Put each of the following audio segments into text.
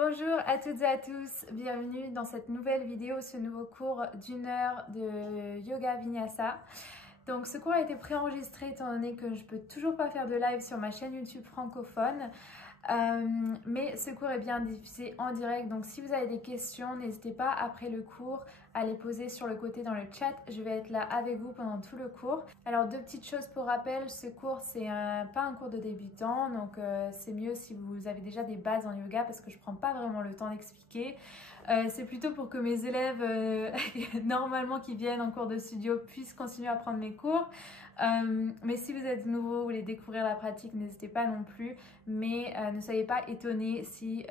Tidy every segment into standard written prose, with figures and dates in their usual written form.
Bonjour à toutes et à tous, bienvenue dans cette nouvelle vidéo, ce nouveau cours d'1 heure de yoga vinyasa. Donc ce cours a été préenregistré étant donné que je peux toujours pas faire de live sur ma chaîne YouTube francophone. Mais ce cours est bien diffusé en direct, donc si vous avez des questions, n'hésitez pas après le cours à les poser sur le côté dans le chat. Je vais être là avec vous pendant tout le cours. Alors deux petites choses pour rappel, ce cours c'est pas un cours de débutant, donc c'est mieux si vous avez déjà des bases en yoga parce que je prends pas vraiment le temps d'expliquer. C'est plutôt pour que mes élèves normalement qui viennent en cours de studio puissent continuer à prendre mes cours. Mais si vous êtes nouveau, vous voulez découvrir la pratique, n'hésitez pas non plus. Mais ne soyez pas étonnés si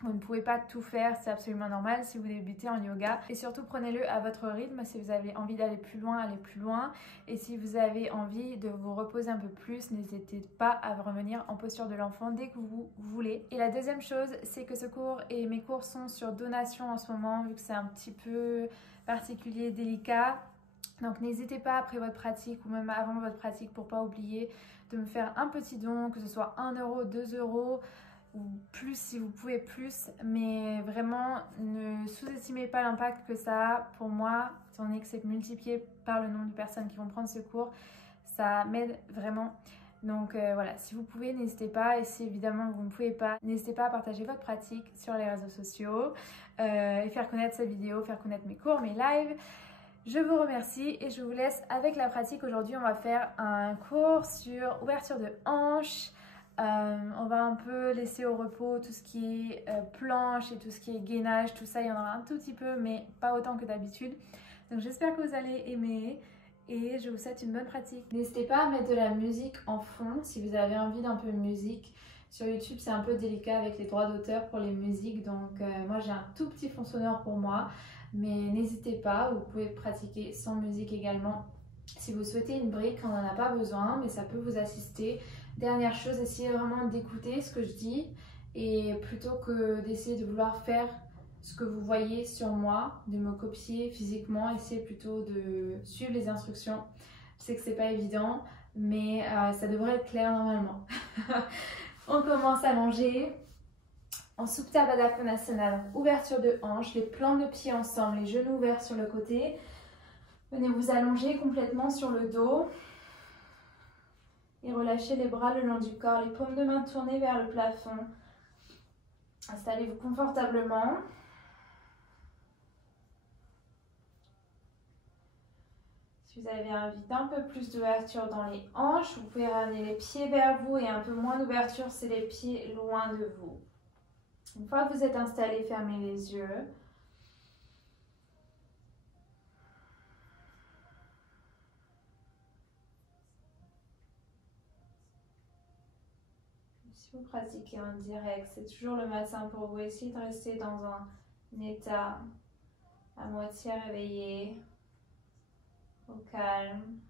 vous ne pouvez pas tout faire, c'est absolument normal si vous débutez en yoga. Et surtout prenez-le à votre rythme, si vous avez envie d'aller plus loin, allez plus loin. Et si vous avez envie de vous reposer un peu plus, n'hésitez pas à revenir en posture de l'enfant dès que vous voulez. Et la deuxième chose, c'est que ce cours et mes cours sont sur donation en ce moment, vu que c'est un petit peu particulier, délicat. Donc n'hésitez pas après votre pratique ou même avant votre pratique pour pas oublier de me faire un petit don, que ce soit 1 euro, 2 euros ou plus si vous pouvez plus, mais vraiment ne sous-estimez pas l'impact que ça a pour moi, étant donné que c'est multiplié par le nombre de personnes qui vont prendre ce cours, ça m'aide vraiment. Donc voilà, si vous pouvez, n'hésitez pas, et si évidemment vous ne pouvez pas, n'hésitez pas à partager votre pratique sur les réseaux sociaux et faire connaître cette vidéo, faire connaître mes cours, mes lives. Je vous remercie et je vous laisse avec la pratique. Aujourd'hui, on va faire un cours sur ouverture de hanches. On va un peu laisser au repos tout ce qui est planche et tout ce qui est gainage, tout ça. Il y en aura un tout petit peu, mais pas autant que d'habitude. Donc j'espère que vous allez aimer et je vous souhaite une bonne pratique. N'hésitez pas à mettre de la musique en fond si vous avez envie d'un peu de musique. Sur YouTube, c'est un peu délicat avec les droits d'auteur pour les musiques, donc moi j'ai un tout petit fond sonore pour moi. Mais n'hésitez pas, vous pouvez pratiquer sans musique également. Si vous souhaitez une brique, on n'en a pas besoin, mais ça peut vous assister. Dernière chose, essayez vraiment d'écouter ce que je dis et plutôt que d'essayer de vouloir faire ce que vous voyez sur moi, de me copier physiquement, essayez plutôt de suivre les instructions. Je sais que c'est pas évident, mais ça devrait être clair normalement. On commence à manger. En Supta Baddha Konasana, ouverture de hanches, les plantes de pieds ensemble, les genoux ouverts sur le côté. Venez vous allonger complètement sur le dos et relâchez les bras le long du corps, les paumes de main tournées vers le plafond. Installez-vous confortablement. Si vous avez envie d'un peu plus d'ouverture dans les hanches, vous pouvez ramener les pieds vers vous et un peu moins d'ouverture, c'est les pieds loin de vous. Une fois que vous êtes installé, fermez les yeux. Si vous pratiquez en direct, c'est toujours le matin pour vous. Essayez de rester dans un état à moitié réveillé, au calme.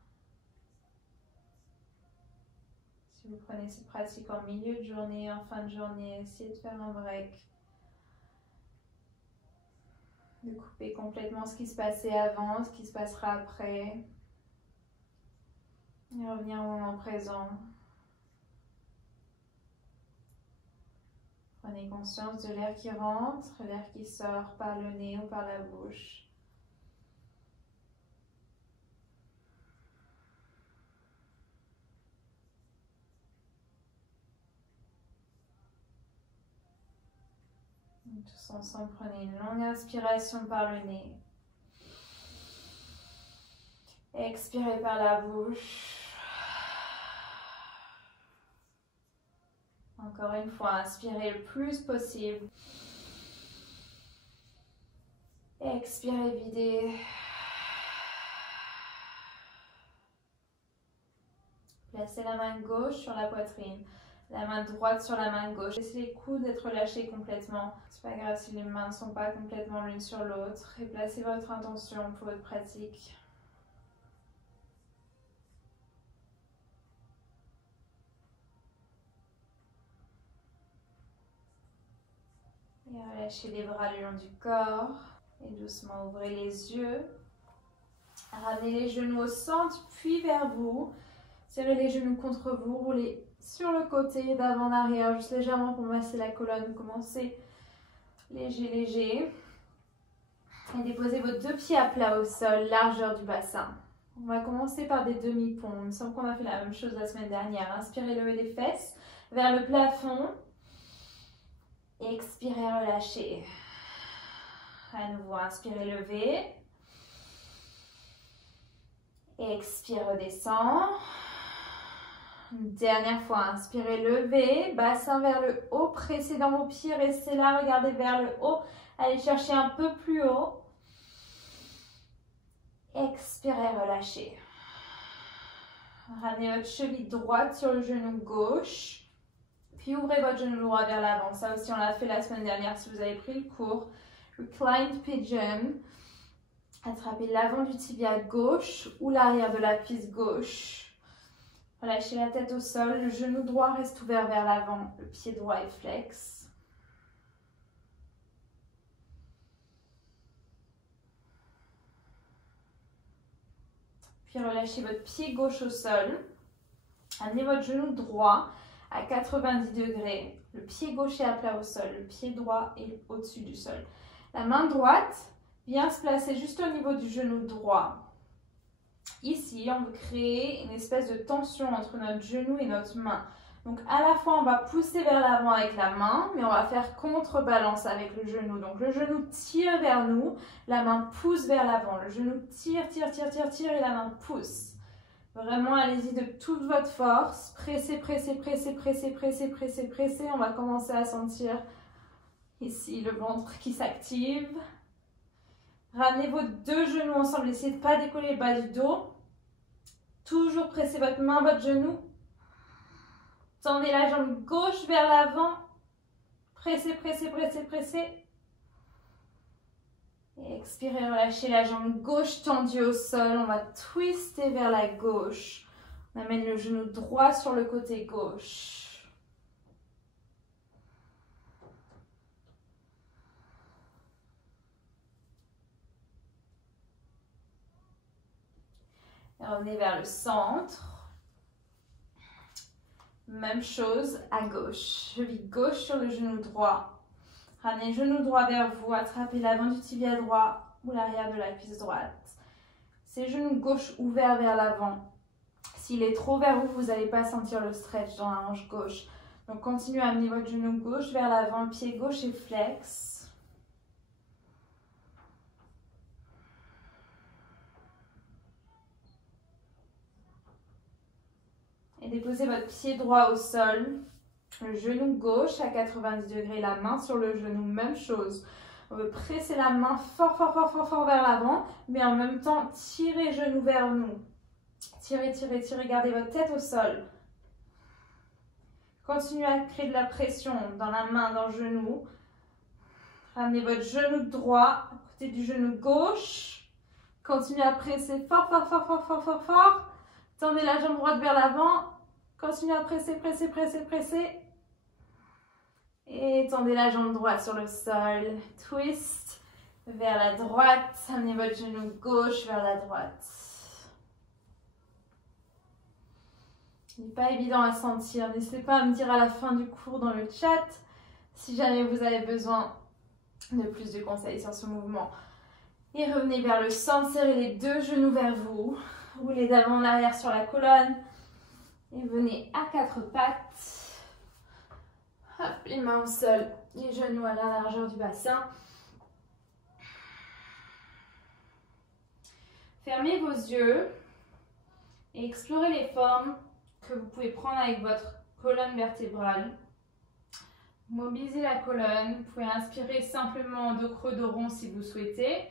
Si vous prenez cette pratique en milieu de journée, en fin de journée, essayez de faire un break. De couper complètement ce qui se passait avant, ce qui se passera après. Et revenir au moment présent. Prenez conscience de l'air qui rentre, l'air qui sort par le nez ou par la bouche. Tous ensemble, prenez une longue inspiration par le nez. Expirez par la bouche. Encore une fois, inspirez le plus possible. Expirez, videz. Placez la main gauche sur la poitrine. La main droite sur la main gauche. Laissez les coudes être lâchés complètement. C'est pas grave si les mains ne sont pas complètement l'une sur l'autre. Et placez votre intention pour votre pratique. Et relâchez les bras le long du corps. Et doucement ouvrez les yeux. Ramenez les genoux au centre, puis vers vous. Serrez les genoux contre vous. Roulez sur le côté, d'avant en arrière, juste légèrement pour masser la colonne. Commencez léger, léger. Et déposez vos deux pieds à plat au sol, largeur du bassin. On va commencer par des demi-ponts. Il me semble qu'on a fait la même chose la semaine dernière. Inspirez, levez les fesses vers le plafond. Expirez, relâchez. À nouveau, inspirez, levez. Expire, redescend. Une dernière fois, inspirez, levez. Bassin vers le haut, pressez dans vos pieds, restez là, regardez vers le haut. Allez chercher un peu plus haut. Expirez, relâchez. Ramenez votre cheville droite sur le genou gauche. Puis ouvrez votre genou droit vers l'avant. Ça aussi, on l'a fait la semaine dernière si vous avez pris le cours. Reclined Pigeon. Attrapez l'avant du tibia gauche ou l'arrière de la cuisse gauche. Relâchez la tête au sol. Le genou droit reste ouvert vers l'avant. Le pied droit est flex. Puis relâchez votre pied gauche au sol. Amenez votre genou droit à 90 degrés. Le pied gauche est à plat au sol. Le pied droit est au-dessus du sol. La main droite vient se placer juste au niveau du genou droit. Ici, on veut créer une espèce de tension entre notre genou et notre main. Donc à la fois, on va pousser vers l'avant avec la main, mais on va faire contrebalance avec le genou. Donc le genou tire vers nous, la main pousse vers l'avant. Le genou tire, tire, tire, tire, tire et la main pousse. Vraiment, allez-y de toute votre force. Pressez, pressez, pressez, pressez, pressez, pressez, pressez. On va commencer à sentir ici le ventre qui s'active. Ramenez vos deux genoux ensemble. Essayez de ne pas décoller le bas du dos. Toujours pressez votre main, votre genou. Tendez la jambe gauche vers l'avant. Pressez, pressez, pressez, pressez. Et expirez, relâchez la jambe gauche tendue au sol. On va twister vers la gauche. On amène le genou droit sur le côté gauche. Et revenez vers le centre. Même chose à gauche. Cheville gauche sur le genou droit. Ramenez le genou droit vers vous. Attrapez l'avant du tibia droit ou l'arrière de la cuisse droite. C'est genou gauche ouvert vers l'avant. S'il est trop vers vous, vous n'allez pas sentir le stretch dans la hanche gauche. Donc continuez à amener votre genou gauche vers l'avant. Le pied gauche est flex. Et déposez votre pied droit au sol, le genou gauche à 90 degrés, la main sur le genou, même chose. On veut presser la main fort, fort, fort, fort, fort vers l'avant, mais en même temps, tirez genou vers nous. Tirez, tirez, tirez, gardez votre tête au sol. Continuez à créer de la pression dans la main, dans le genou. Ramenez votre genou droit à côté du genou gauche. Continuez à presser fort, fort, fort, fort, fort, fort, fort. Tendez la jambe droite vers l'avant. Continuez à presser, presser, presser, presser. Et tendez la jambe droite sur le sol. Twist vers la droite. Amenez votre genou gauche vers la droite. Ce n'est pas évident à sentir. N'hésitez pas à me dire à la fin du cours dans le chat si jamais vous avez besoin de plus de conseils sur ce mouvement. Et revenez vers le centre. Serrez les deux genoux vers vous. Roulez d'avant en arrière sur la colonne. Et venez à quatre pattes. Hop, les mains au sol, les genoux à la largeur du bassin. Fermez vos yeux et explorez les formes que vous pouvez prendre avec votre colonne vertébrale. Mobilisez la colonne. Vous pouvez inspirer simplement en dos creux, dos rond si vous souhaitez.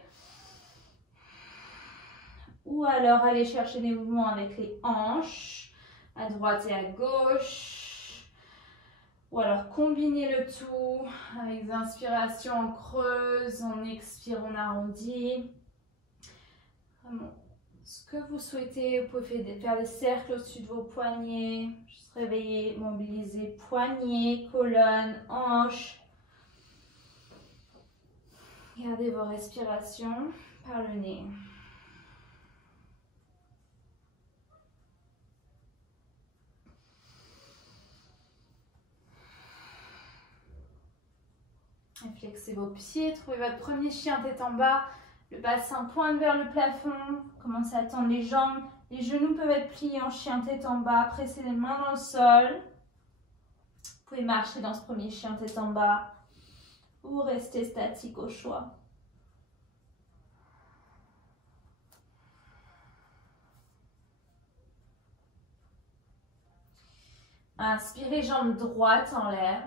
Ou alors aller chercher des mouvements avec les hanches, à droite et à gauche. Ou alors combiner le tout avec des inspirations en creuse, on expire, on arrondit. Vraiment, ce que vous souhaitez, vous pouvez faire des cercles au-dessus de vos poignets. Juste réveiller, mobiliser poignets, colonne, hanches. Gardez vos respirations par le nez. Et flexez vos pieds, trouvez votre premier chien tête en bas. Le bassin pointe vers le plafond. Commencez à tendre les jambes. Les genoux peuvent être pliés en chien tête en bas. Pressez les mains dans le sol. Vous pouvez marcher dans ce premier chien tête en bas ou rester statique au choix. Inspirez, jambes droites en l'air.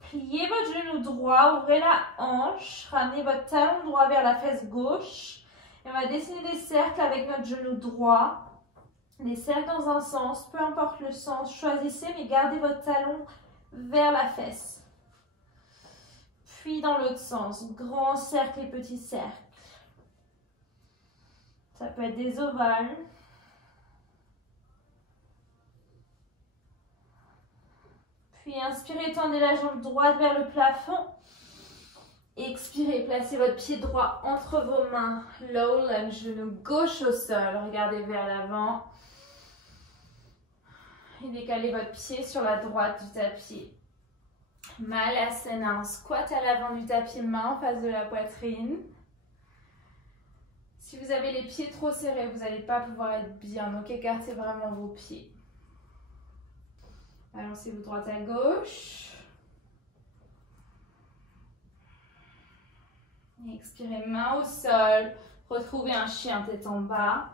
Pliez votre genou droit, ouvrez la hanche, ramenez votre talon droit vers la fesse gauche. Et on va dessiner des cercles avec notre genou droit. Des cercles dans un sens, peu importe le sens, choisissez, mais gardez votre talon vers la fesse. Puis dans l'autre sens, grand cercle et petit cercle. Ça peut être des ovales. Puis inspirez, tendez la jambe droite vers le plafond. Expirez, placez votre pied droit entre vos mains. Low lunge, genou gauche au sol. Regardez vers l'avant. Et décalez votre pied sur la droite du tapis. Malasana, squat à l'avant du tapis, main en face de la poitrine. Si vous avez les pieds trop serrés, vous n'allez pas pouvoir être bien. Donc écartez vraiment vos pieds. Balancez-vous droite à gauche. Et expirez, main au sol. Retrouvez un chien tête en bas.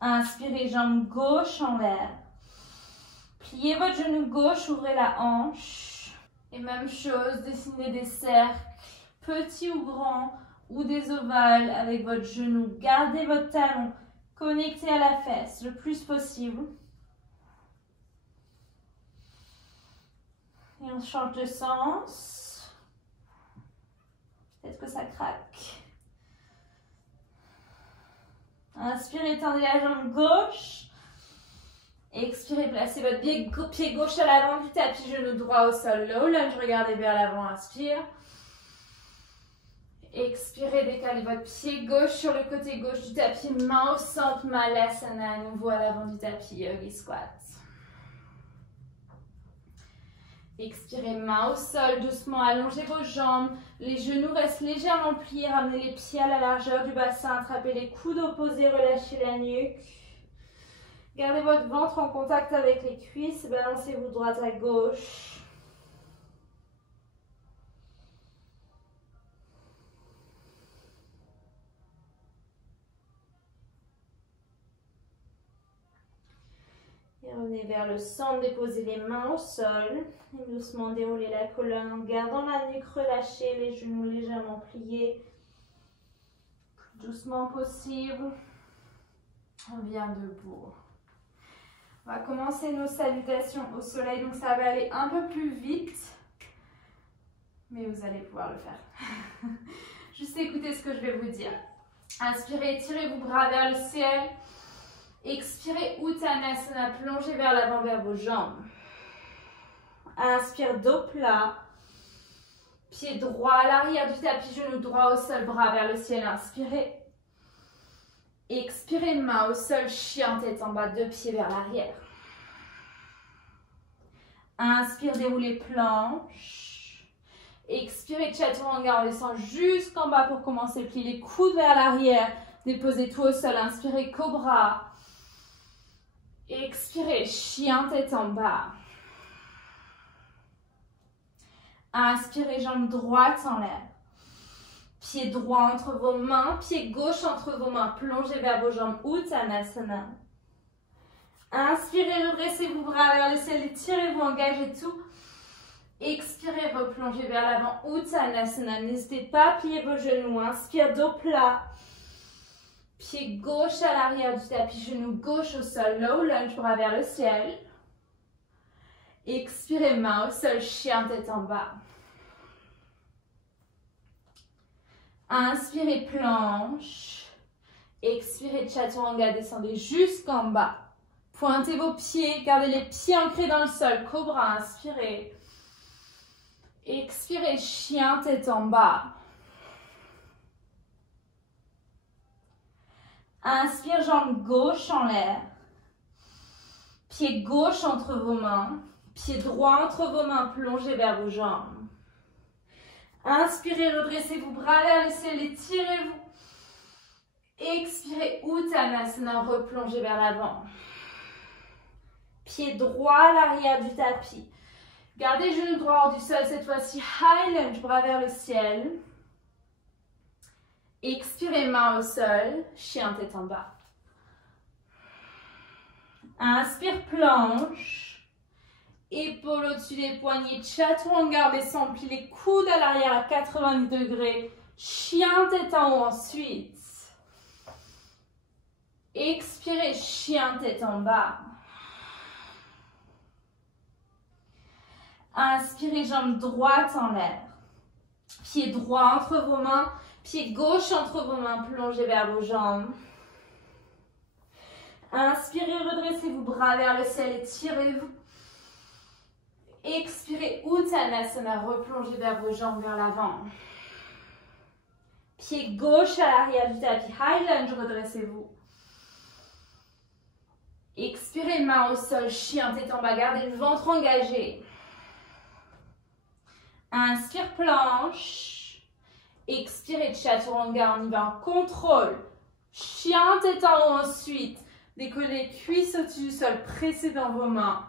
Inspirez, jambe gauche en l'air. Pliez votre genou gauche, ouvrez la hanche. Et même chose, dessinez des cercles, petits ou grands, ou des ovales avec votre genou. Gardez votre talon connecté à la fesse le plus possible. Et on change de sens. Peut-être que ça craque. Inspirez, tendez la jambe gauche. Expirez, placez votre pied gauche à l'avant du tapis, genou droit au sol. Low lunge, regardez vers l'avant, inspire. Expirez, décalez votre pied gauche sur le côté gauche du tapis, main au centre, Malasana, à nouveau à l'avant du tapis, Yogi Squat. Expirez, main au sol, doucement, allongez vos jambes, les genoux restent légèrement pliés, ramenez les pieds à la largeur du bassin, attrapez les coudes opposés, relâchez la nuque. Gardez votre ventre en contact avec les cuisses, balancez-vous de droite à gauche. Et revenez vers le centre, déposez les mains au sol. Et doucement déroulez la colonne en gardant la nuque relâchée, les genoux légèrement pliés. Plus doucement possible. On vient debout. On va commencer nos salutations au soleil, donc ça va aller un peu plus vite. Mais vous allez pouvoir le faire. Juste écoutez ce que je vais vous dire. Inspirez, tirez vos bras vers le ciel. Expirez, Uttanasana, plongez vers l'avant, vers vos jambes. Inspire, dos plat. Pied droit à l'arrière du tapis, genou droit au sol, bras vers le ciel. Inspirez. Expirez, main au sol, chien tête en bas, deux pieds vers l'arrière. Inspire, déroulez planche. Expirez, chaturanga, on descend jusqu'en bas pour commencer. Pliez les coudes vers l'arrière. Déposez tout au sol. Inspirez, cobra. Expirez, chien tête en bas. Inspirez, jambe droite en l'air. Pied droit entre vos mains, pied gauche entre vos mains. Plongez vers vos jambes, Uttanasana. Inspirez, redressez vos bras vers le ciel, étirez-vous, engagez tout. Expirez, replongez vers l'avant, Uttanasana. N'hésitez pas à plier vos genoux. Inspire, dos plat. Pied gauche à l'arrière du tapis, genou gauche au sol, low lunge, bras vers le ciel. Expirez, main au sol, chien tête en bas. Inspirez, planche. Expirez, chaturanga, descendez jusqu'en bas. Pointez vos pieds, gardez les pieds ancrés dans le sol, cobra, inspirez. Expirez, chien tête en bas. Inspire, jambe gauche en l'air. Pied gauche entre vos mains. Pied droit entre vos mains, plongez vers vos jambes. Inspirez, redressez-vous, bras vers le ciel, étirez-vous. Expirez, Uttanasana, replongez vers l'avant. Pied droit à l'arrière du tapis. Gardez genou droit hors du sol, cette fois-ci, high lunge, bras vers le ciel. Expirez, main au sol, chien tête en bas. Inspire, planche. Épaules au-dessus des poignets, chaturanga, descend, plie les coudes à l'arrière à 90 degrés. Chien tête en haut ensuite. Expirez, chien tête en bas. Inspirez, jambe droite en l'air. Pied droit entre vos mains, pied gauche entre vos mains, plongez vers vos jambes. Inspirez, redressez-vous, bras vers le ciel, étirez-vous. Expirez, Uttanasana, replongez vers vos jambes, vers l'avant. Pied gauche à l'arrière du tapis, high lunge, redressez-vous. Expirez, main au sol, chien tête en bas, gardez le ventre engagé. Inspire, planche. Expirez, chaturanga, on y va en contrôle. Chien tête en haut ensuite. Décollez les cuisses au-dessus du sol, pressez dans vos mains.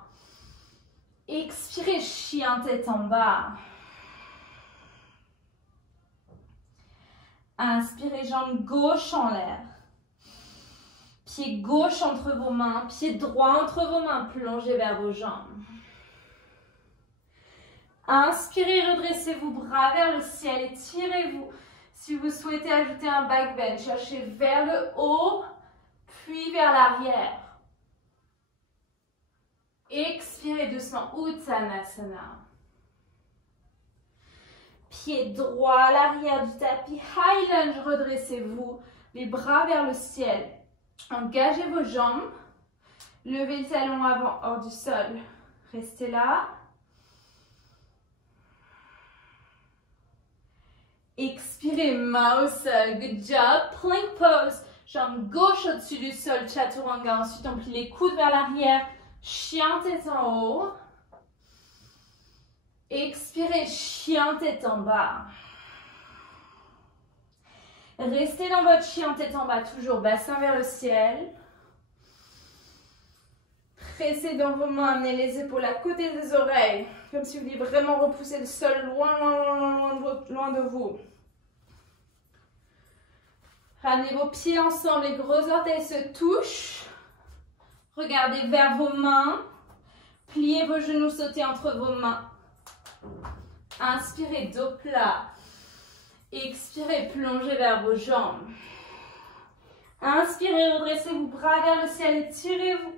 Expirez, chien tête en bas. Inspirez, jambe gauche en l'air. Pied gauche entre vos mains, pied droit entre vos mains, plongez vers vos jambes. Inspirez, redressez-vous, bras vers le ciel, étirez-vous. Si vous souhaitez ajouter un back bend, cherchez vers le haut, puis vers l'arrière. Expirez doucement, Uttanasana. Pied droit à l'arrière du tapis, high lunge, redressez-vous. Les bras vers le ciel. Engagez vos jambes. Levez le talon avant hors du sol. Restez là. Expirez, main au sol. Good job. Plank pose. Jambe gauche au-dessus du sol, chaturanga. Ensuite, on plie les coudes vers l'arrière. Chien tête en haut. Expirez, chien tête en bas. Restez dans votre chien tête en bas, toujours bassin vers le ciel. Pressez dans vos mains, amenez les épaules à côté des oreilles. Comme si vous vouliez vraiment repousser le sol loin de vous. Ramenez vos pieds ensemble, les gros orteils se touchent. Regardez vers vos mains. Pliez vos genoux, sautez entre vos mains. Inspirez, dos plat. Expirez, plongez vers vos jambes. Inspirez, redressez-vous, bras vers le ciel, étirez-vous.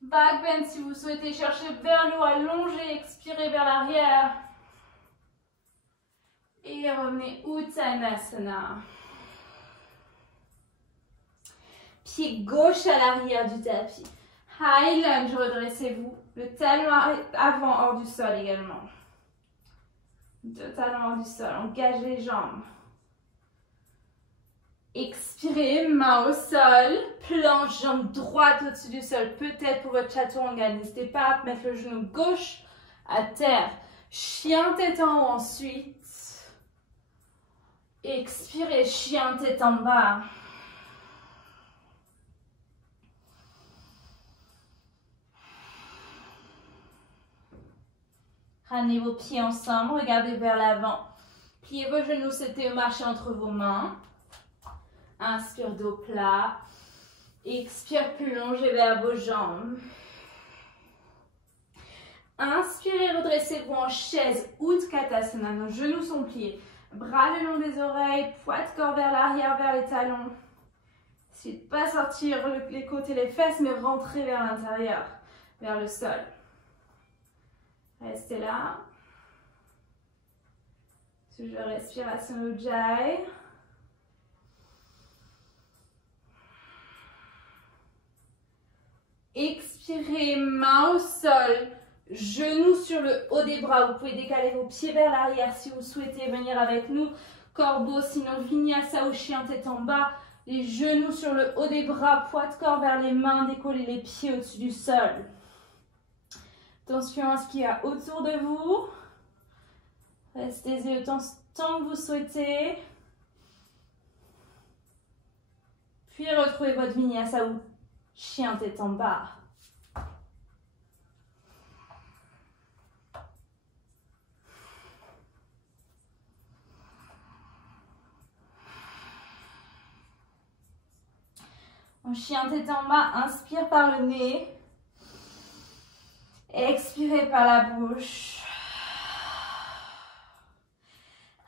Back bend si vous souhaitez chercher vers le haut, allongez, expirez vers l'arrière. Et revenez Uttanasana. Pied gauche à l'arrière du tapis. High lunge, redressez-vous. Le talon avant hors du sol également. Deux talons hors du sol. Engagez les jambes. Expirez, main au sol. Planche, jambe droite au-dessus du sol. Peut-être pour votre chaturanga. N'hésitez pas à mettre le genou gauche à terre. Chien tête en haut ensuite. Expirez, chien tête en bas. Ramenez vos pieds ensemble, regardez vers l'avant. Pliez vos genoux, c'était au marché entre vos mains. Inspire, dos plat. Expire, plongez vers vos jambes. Inspirez, redressez-vous en chaise, Utkatasana. Nos genoux sont pliés. Bras le long des oreilles, poids de corps vers l'arrière, vers les talons. Essayez de ne pas sortir les côtés, les fesses, mais rentrez vers l'intérieur, vers le sol. Restez là. Toujours respiration Ujjayi. Expirez, main au sol, genoux sur le haut des bras. Vous pouvez décaler vos pieds vers l'arrière si vous souhaitez venir avec nous. Corbeau, sinon Vinyasa ou chien tête en bas. Les genoux sur le haut des bras, poids de corps vers les mains, décollez les pieds au-dessus du sol. Attention à ce qu'il y a autour de vous. Restez autant que vous souhaitez. Puis retrouvez votre vinyasa ou chien tête en bas. En chien tête en bas, inspire par le nez. Expirez par la bouche.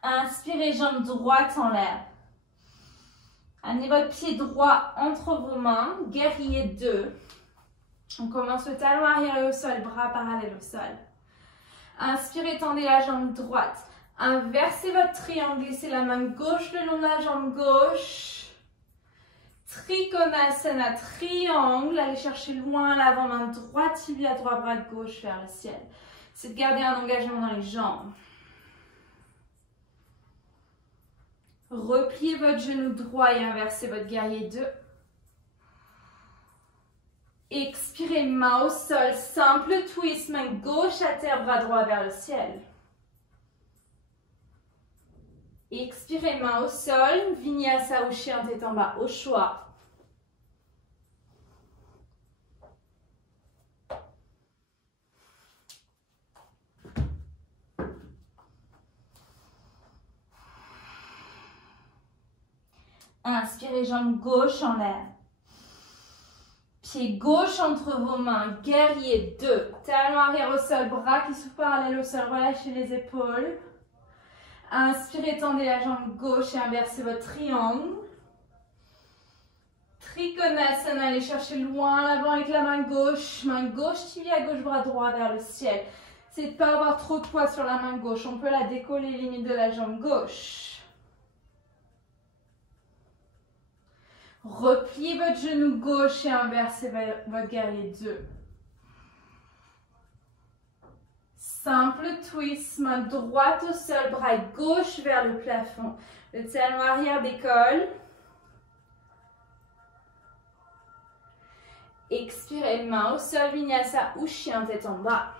Inspirez, jambes droites en l'air. Amenez votre pied droit entre vos mains, guerrier 2. On commence le talon arrière au sol, bras parallèles au sol. Inspirez, tendez la jambe droite. Inversez votre triangle, glissez la main gauche le long de la jambe gauche. Trikonasana, triangle, allez chercher loin l'avant, main droite, tibia droit, bras gauche vers le ciel. C'est de garder un engagement dans les jambes. Repliez votre genou droit et inversez votre guerrier 2. Expirez, main au sol, simple twist, main gauche à terre, bras droit vers le ciel. Expirez, main au sol, vinyasa ou chien tête en bas, au choix. Inspirez, jambe gauche en l'air. Pied gauche entre vos mains, guerrier 2. Talon arrière au sol, bras qui s'ouvrent parallèles au sol, relâchez les épaules. Inspirez, tendez la jambe gauche et inversez votre triangle. Trikonasana, allez chercher loin l'avant avec la main gauche, tibia gauche, bras droit vers le ciel. C'est de ne pas avoir trop de poids sur la main gauche, on peut la décoller limite de la jambe gauche. Repliez votre genou gauche et inversez votre guerrier 2. Simple twist, main droite au sol, bras gauche vers le plafond. Le talon arrière décolle. Expirez, main au sol, vinyasa ou chien tête en bas.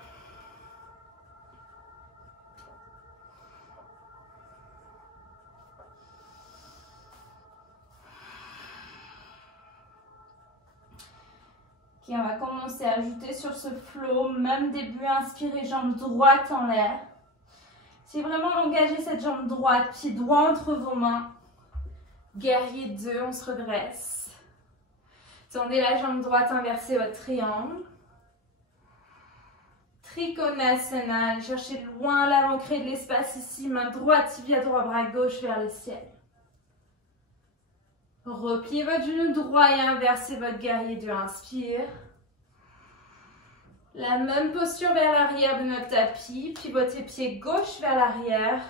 Ok, on va commencer à ajouter sur ce flow, même début, inspirez, jambe droite en l'air. C'est vraiment d'engager cette jambe droite, pied droit entre vos mains. Guerrier 2, on se redresse. Tendez la jambe droite, inversez votre triangle. Trikonasana, allez chercher loin l'avant, créez de l'espace ici, main droite, tibia droit, bras gauche vers le ciel. Repliez votre genou droit et inversez votre guerrier 2, inspire. La même posture vers l'arrière de notre tapis, pivotez pied gauche vers l'arrière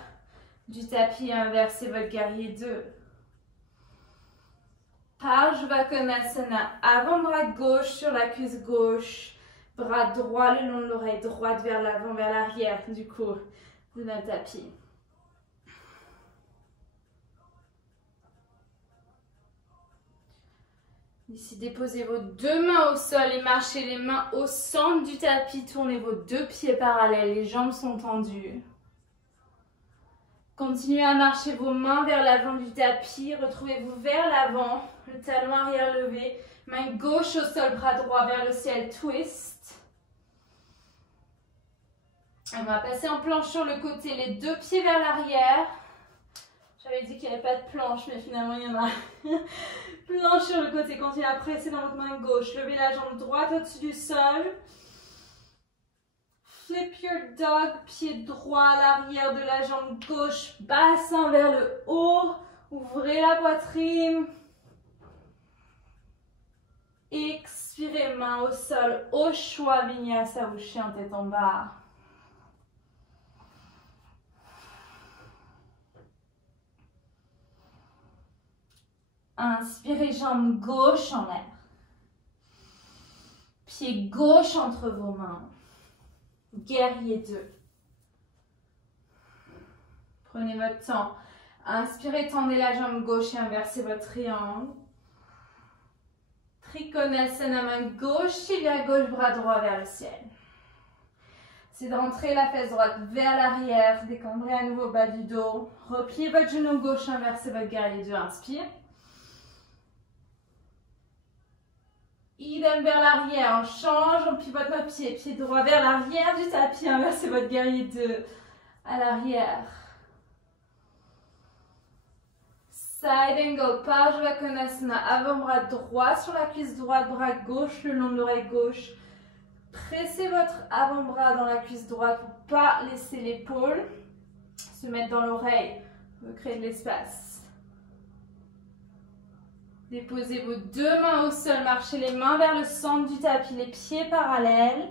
du tapis et inversez votre guerrier 2. Parshvakonasana, avant-bras gauche sur la cuisse gauche, bras droit le long de l'oreille droite vers l'avant, vers l'arrière du coup de notre tapis. Ici, déposez vos deux mains au sol et marchez les mains au centre du tapis. Tournez vos deux pieds parallèles, les jambes sont tendues. Continuez à marcher vos mains vers l'avant du tapis. Retrouvez-vous vers l'avant, le talon arrière levé. Main gauche au sol, bras droit vers le ciel, twist. On va passer en planche sur le côté, les deux pieds vers l'arrière. J'avais dit qu'il n'y avait pas de planche, mais finalement il y en a. Planche sur le côté, continuez à presser dans votre main gauche. Levez la jambe droite au-dessus du sol. Flip your dog, pied droit à l'arrière de la jambe gauche, bassin vers le haut. Ouvrez la poitrine. Expirez, main au sol, au choix, vinyasa ou chien tête en bas. Inspirez, jambe gauche en l'air. Pied gauche entre vos mains. Guerrier 2. Prenez votre temps. Inspirez, tendez la jambe gauche et inversez votre triangle. Trikonasana, main gauche, tibia gauche, bras droit vers le ciel. C'est de rentrer la fesse droite vers l'arrière, décambrer à nouveau bas du dos. Repliez votre genou gauche, inversez votre guerrier 2, inspire. Idem vers l'arrière, on change, on pivote notre pied. Pied droit vers l'arrière du tapis, inversez votre guerrier 2 à l'arrière. Side angle, Parsvakonasana, avant-bras droit sur la cuisse droite, bras gauche le long de l'oreille gauche. Pressez votre avant-bras dans la cuisse droite pour ne pas laisser l'épaule se mettre dans l'oreille. Vous créez de l'espace. Déposez vos deux mains au sol, marchez les mains vers le centre du tapis, les pieds parallèles.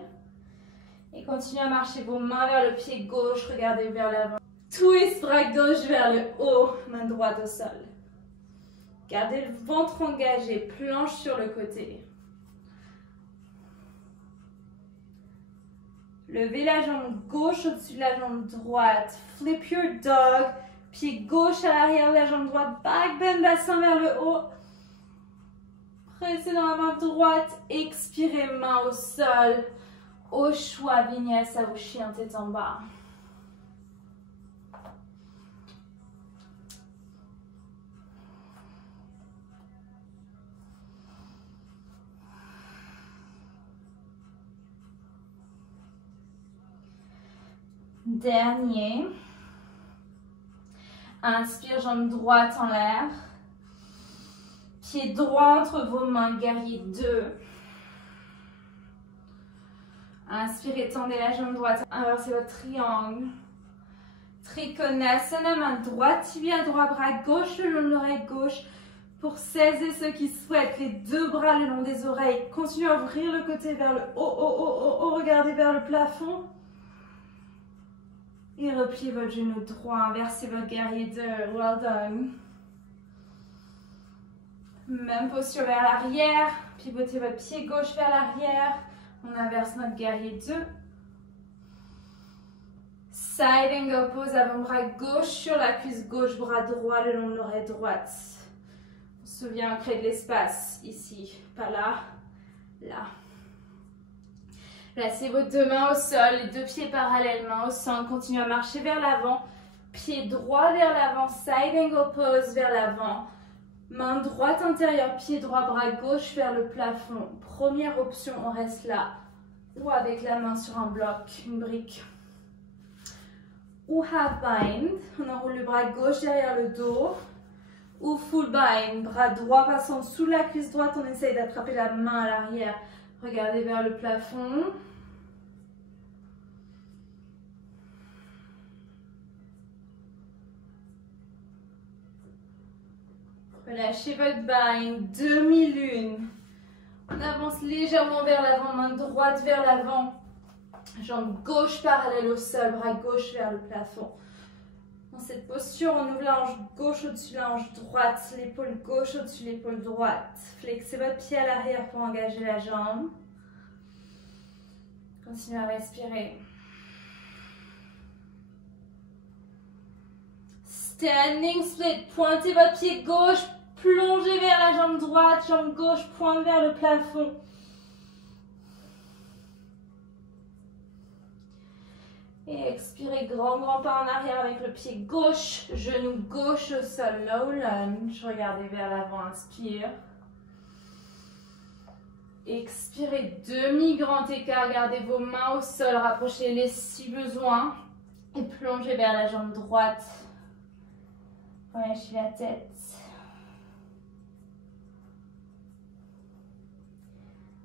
Et continuez à marcher vos mains vers le pied gauche, regardez vers l'avant. Twist, bras gauche vers le haut, main droite au sol. Gardez le ventre engagé, planche sur le côté. Levez la jambe gauche au-dessus de la jambe droite. Flip your dog. Pied gauche à l'arrière de la jambe droite. Back bend, bassin vers le haut. Pressez dans la main droite. Expirez, main au sol. Au choix, vinyasa ou chien tête en bas. Dernier. Inspire, jambe droite en l'air. Pied droit entre vos mains, guerrier 2. Inspirez, tendez la jambe droite, inversez votre triangle. Trikonasana, main droite, tibia droit, bras gauche le long de l'oreille gauche. Pour celles et ceux qui souhaitent, les deux bras le long des oreilles. Continuez à ouvrir le côté vers le haut, regardez vers le plafond. Et repliez votre genou droit, inversez votre guerrier 2, well done. Même posture vers l'arrière, pivotez votre pied gauche vers l'arrière, on inverse notre guerrier 2. Side angle, pose avant-bras gauche sur la cuisse gauche, bras droit le long de l'oreille droite. On se souvient, on crée de l'espace ici, pas là, là. Placez vos deux mains au sol, les deux pieds parallèlement au sol. Continuez à marcher vers l'avant. Pied droit vers l'avant, side angle pose vers l'avant. Main droite intérieure, pied droit, bras gauche vers le plafond. Première option, on reste là. Ou avec la main sur un bloc, une brique. Ou half bind, on enroule le bras gauche derrière le dos. Ou full bind, bras droit passant sous la cuisse droite, on essaye d'attraper la main à l'arrière. Regardez vers le plafond. Relâchez votre bind, demi-lune. On avance légèrement vers l'avant, main droite vers l'avant. Jambe gauche parallèle au sol, bras gauche vers le plafond. Dans cette posture, on ouvre la hanche gauche au-dessus de la hanche droite, l'épaule gauche au-dessus de l'épaule droite. Flexez votre pied à l'arrière pour engager la jambe. Continuez à respirer. Standing split, pointez votre pied gauche, plongez vers la jambe droite, jambe gauche pointe vers le plafond. Et expirez, grand pas en arrière avec le pied gauche, genou gauche au sol, low lunge. Regardez vers l'avant, inspire. Expirez, demi-grand écart, gardez vos mains au sol, rapprochez-les si besoin. Et plongez vers la jambe droite. Relâchez la tête.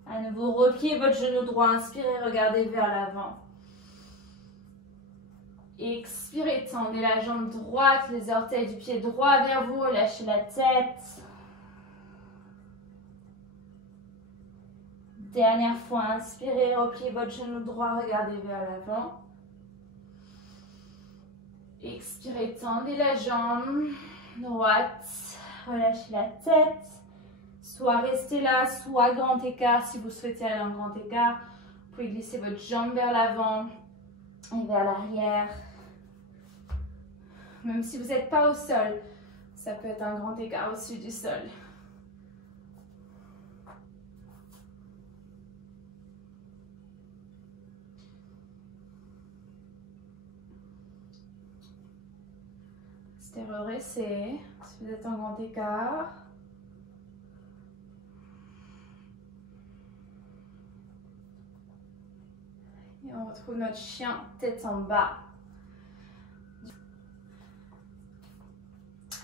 À nouveau, repliez votre genou droit, inspirez, regardez vers l'avant. Expirez, tendez la jambe droite, les orteils du pied droit vers vous, relâchez la tête. Dernière fois, inspirez, repliez votre genou droit, regardez vers l'avant. Expirez, tendez la jambe droite, relâchez la tête. Soit restez là, soit grand écart. Si vous souhaitez aller en grand écart, vous pouvez glisser votre jambe vers l'avant et vers l'arrière. Même si vous n'êtes pas au sol, ça peut être un grand écart au-dessus du sol. Restez redressé si vous êtes en grand écart. Et on retrouve notre chien tête en bas.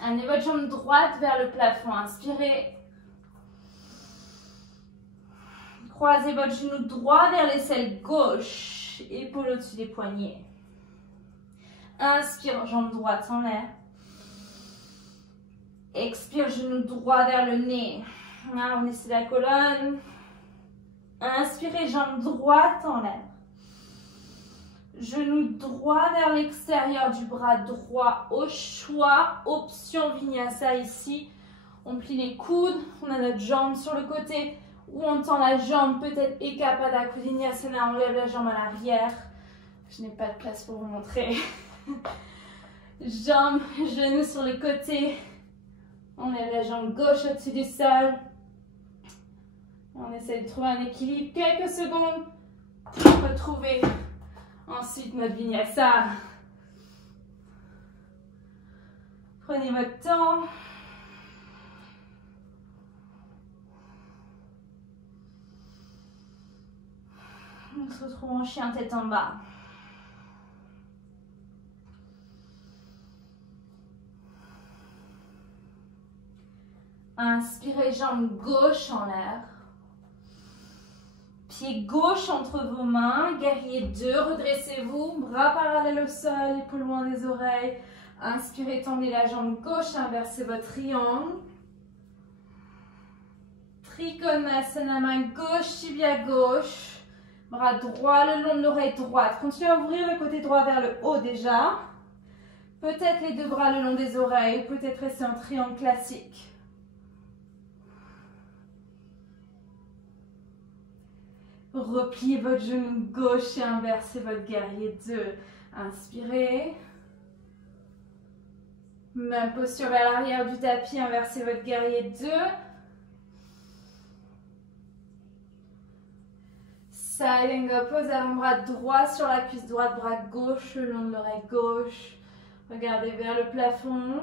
Amenez votre jambe droite vers le plafond. Inspirez. Croisez votre genou droit vers l'aisselle gauche. Épaule au-dessus des poignets. Inspire, jambe droite en l'air. Expire, genou droit vers le nez. Arrondissez la colonne. Inspirez, jambe droite en l'air. Genou droit vers l'extérieur du bras droit au choix. Option Vinyasa ici. On plie les coudes. On a notre jambe sur le côté. Ou on tend la jambe. Peut-être Eka Pada Kudinasana. On lève la jambe à l'arrière. Je n'ai pas de place pour vous montrer. Jambe, genou sur le côté. On lève la jambe gauche au-dessus du sol. On essaie de trouver un équilibre. Quelques secondes pour retrouver ensuite notre Vinyasa. Prenez votre temps. On se retrouve en chien tête en bas. Inspirez, jambe gauche en l'air. Pied gauche entre vos mains. Guerrier 2, redressez-vous. Bras parallèles au sol, épaules loin des oreilles. Inspirez, tendez la jambe gauche, inversez votre triangle. Trikonasana, main gauche, tibia gauche. Bras droit le long de l'oreille droite. Continuez à ouvrir le côté droit vers le haut déjà. Peut-être les deux bras le long des oreilles, ou peut-être rester en triangle classique. Repliez votre genou gauche et inversez votre guerrier 2. Inspirez. Même posture vers l'arrière du tapis, inversez votre guerrier 2. Side angle, pose avant-bras droit sur la cuisse droite, bras gauche le long de l'oreille gauche. Regardez vers le plafond.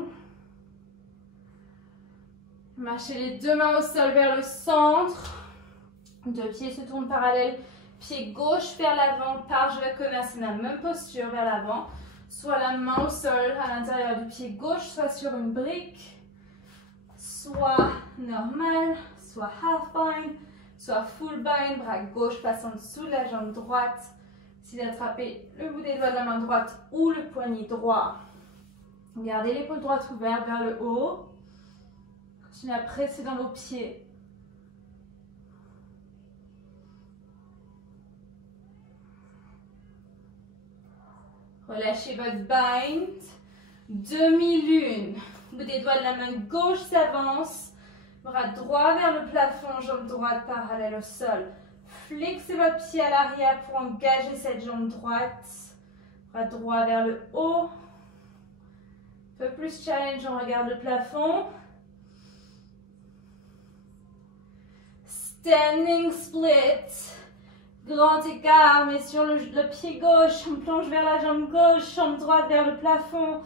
Marchez les deux mains au sol vers le centre. Deux pieds se tournent parallèles. Pied gauche vers l'avant, Parshvakonasana, même posture vers l'avant. Soit la main au sol à l'intérieur du pied gauche, soit sur une brique. Soit normal, soit half bind, soit full bind. Bras gauche passe en dessous de la jambe droite. Essayez d'attraper le bout des doigts de la main droite ou le poignet droit. Gardez l'épaule droite ouverte vers le haut. Continuez à presser dans vos pieds. Relâchez votre bind. Demi-lune. Bout des doigts de la main gauche s'avance. Bras droit vers le plafond, jambe droite parallèle au sol. Flexez votre pied à l'arrière pour engager cette jambe droite. Bras droit vers le haut. Un peu plus challenge, on regarde le plafond. Standing split. Grand écart, mais sur le pied gauche, on plonge vers la jambe gauche, jambe droite vers le plafond.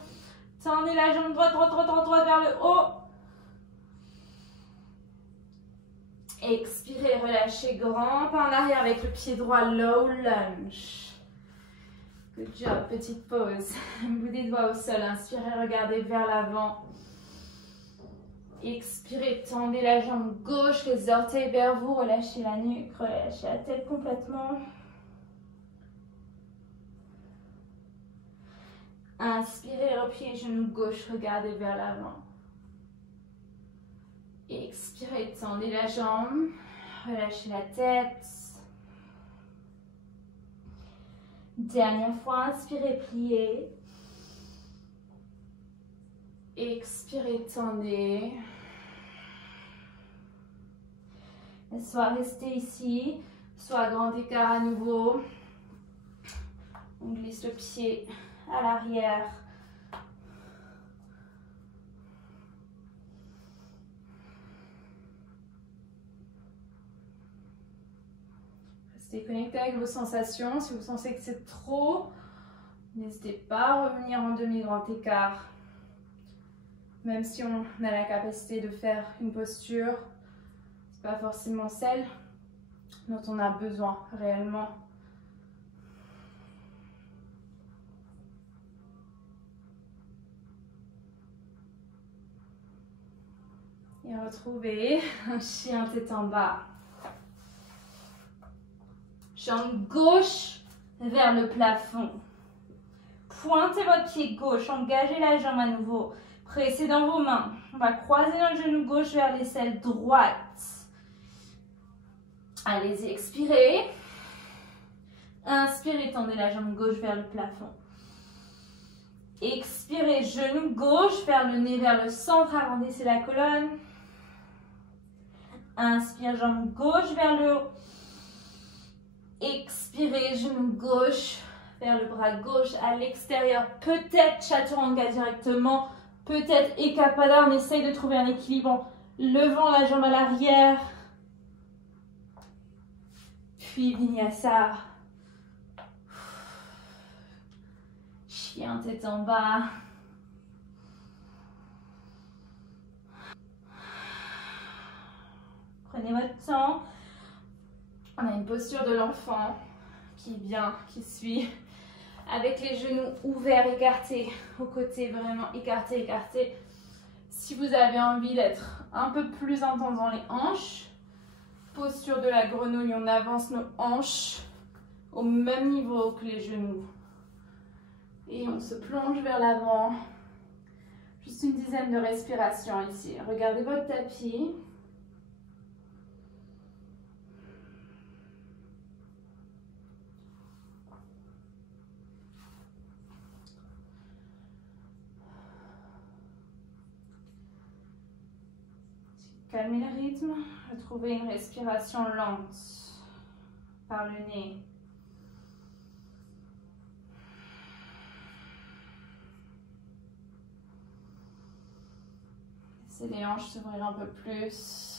Tendez la jambe droite, droite vers le haut. Expirez, relâchez grand pas en arrière avec le pied droit, low lunge. Good job, petite pause. Bout des doigts au sol, inspirez, regardez vers l'avant. Expirez, tendez la jambe gauche, les orteils vers vous, relâchez la nuque, relâchez la tête complètement. Inspirez, repliez genou gauche, regardez vers l'avant. Expirez, tendez la jambe, relâchez la tête. Dernière fois, inspirez, pliez. Expirez, tendez. Soit restez ici, soit grand écart à nouveau. On glisse le pied à l'arrière. Restez connecté avec vos sensations. Si vous sentez que c'est trop, n'hésitez pas à revenir en demi-grand écart. Même si on a la capacité de faire une posture, c'est pas forcément celle dont on a besoin réellement. Et retrouvez un chien tête en bas. Jambe gauche vers le plafond. Pointez votre pied gauche, engagez la jambe à nouveau. Pressez dans vos mains. On va croiser notre genou gauche vers l'aisselle droite. Allez-y, expirez. Inspirez, tendez la jambe gauche vers le plafond. Expirez, genou gauche vers le nez, vers le centre, arrondissez la colonne. Inspire, jambe gauche vers le haut. Expirez, genou gauche vers le bras gauche à l'extérieur. Peut-être chaturanga directement, peut-être ekapada. On essaye de trouver un équilibre en levant la jambe à l'arrière. Puis vinyasa. Chien tête en bas. Prenez votre temps. On a une posture de l'enfant qui est bien, qui suit. Avec les genoux ouverts, écartés, aux côtés, vraiment écartés, écartés. Si vous avez envie d'être un peu plus intense dans les hanches, posture de la grenouille, on avance nos hanches au même niveau que les genoux. Et on se plonge vers l'avant. Juste une dizaine de respirations ici. Regardez votre tapis. Calmez le rythme. Retrouvez une respiration lente par le nez. Laissez les hanches s'ouvrir un peu plus.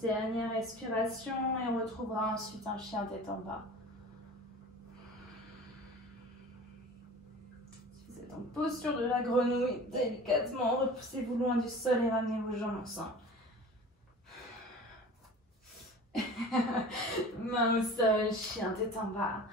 Dernière respiration et on retrouvera ensuite un chien tête en bas. Si vous êtes en posture de la grenouille, délicatement repoussez-vous loin du sol et ramenez vos jambes ensemble. Main au sol, chien tête en bas.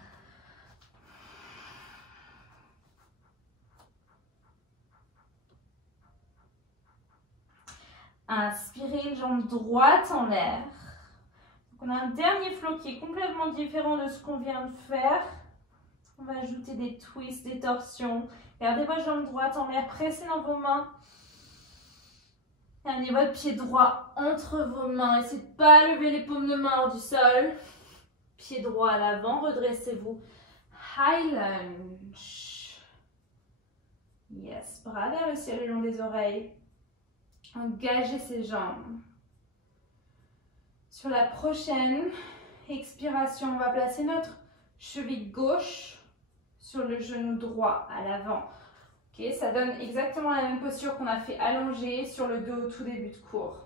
Inspirez, jambe droite en l'air. On a un dernier flow qui est complètement différent de ce qu'on vient de faire. On va ajouter des twists, des torsions. Gardez votre jambe droite en l'air, pressez dans vos mains. Amenez votre pied droit entre vos mains. Essayez de ne pas lever les paumes de main hors du sol. Pied droit à l'avant, redressez-vous. High lunge. Yes, bras vers le ciel le long des oreilles. Engagez ses jambes. Sur la prochaine expiration, on va placer notre cheville gauche sur le genou droit à l'avant. Okay, ça donne exactement la même posture qu'on a fait allongée sur le dos au tout début de cours.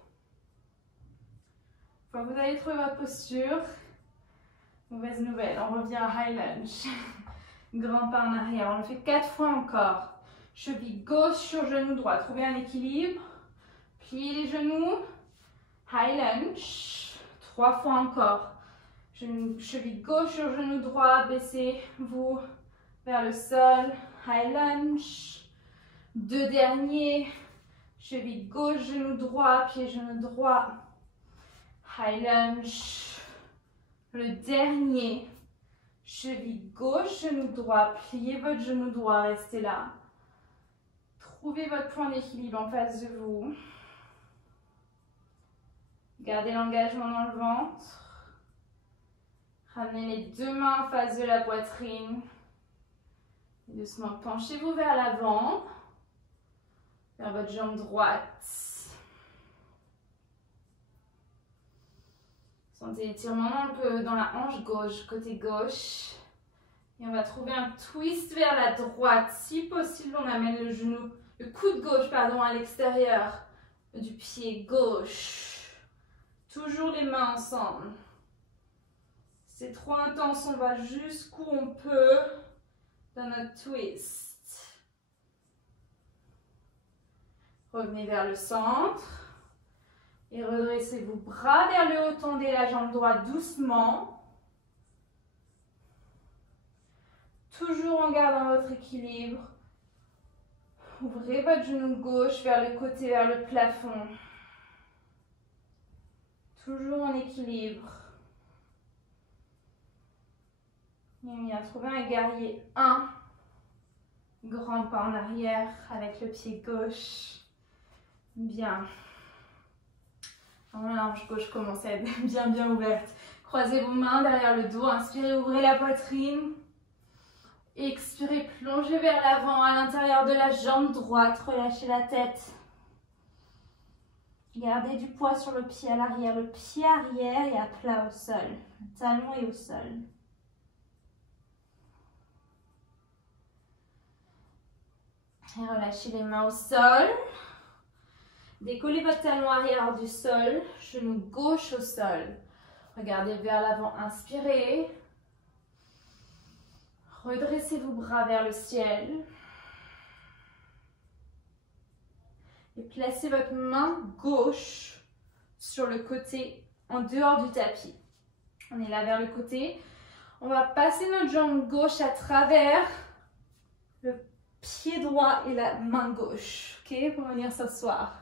Quand vous allez trouver votre posture, mauvaise nouvelle, on revient à high lunge. Grand pas en arrière, on le fait 4 fois encore. Cheville gauche sur genou droit, trouvez un équilibre. Pliez les genoux, high lunge, 3 fois encore. Cheville gauche sur genou droit, baissez-vous vers le sol, high lunge. 2 derniers, cheville gauche, genou droit, pied genou droit, high lunge. Le dernier, cheville gauche, genou droit, pliez votre genou droit, restez là. Trouvez votre point d'équilibre en face de vous. Gardez l'engagement dans le ventre. Ramenez les 2 mains en face de la poitrine. Et doucement, penchez-vous vers l'avant, vers votre jambe droite. Sentez l'étirement dans la hanche gauche, côté gauche. Et on va trouver un twist vers la droite. Si possible, on amène le coude gauche, pardon, à l'extérieur du pied gauche. Toujours les mains ensemble. C'est trop intense, on va jusqu'où on peut dans notre twist. Revenez vers le centre. Et redressez-vous, bras vers le haut, tendez la jambe droite doucement. Toujours en gardant votre équilibre. Ouvrez votre genou gauche vers le côté, vers le plafond. Toujours en équilibre. Et bien, trouvez un guerrier 1. Grand pas en arrière avec le pied gauche. Bien. La hanche gauche commence à être bien ouverte. Croisez vos mains derrière le dos. Inspirez, ouvrez la poitrine. Expirez, plongez vers l'avant à l'intérieur de la jambe droite. Relâchez la tête. Gardez du poids sur le pied à l'arrière. Le pied arrière est à plat au sol. Le talon est au sol. Et relâchez les mains au sol. Décollez votre talon arrière du sol, genou gauche au sol. Regardez vers l'avant, inspirez. Redressez vos bras vers le ciel. Et placez votre main gauche sur le côté, en dehors du tapis. On est là vers le côté. On va passer notre jambe gauche à travers le pied droit et la main gauche. Ok, pour venir s'asseoir.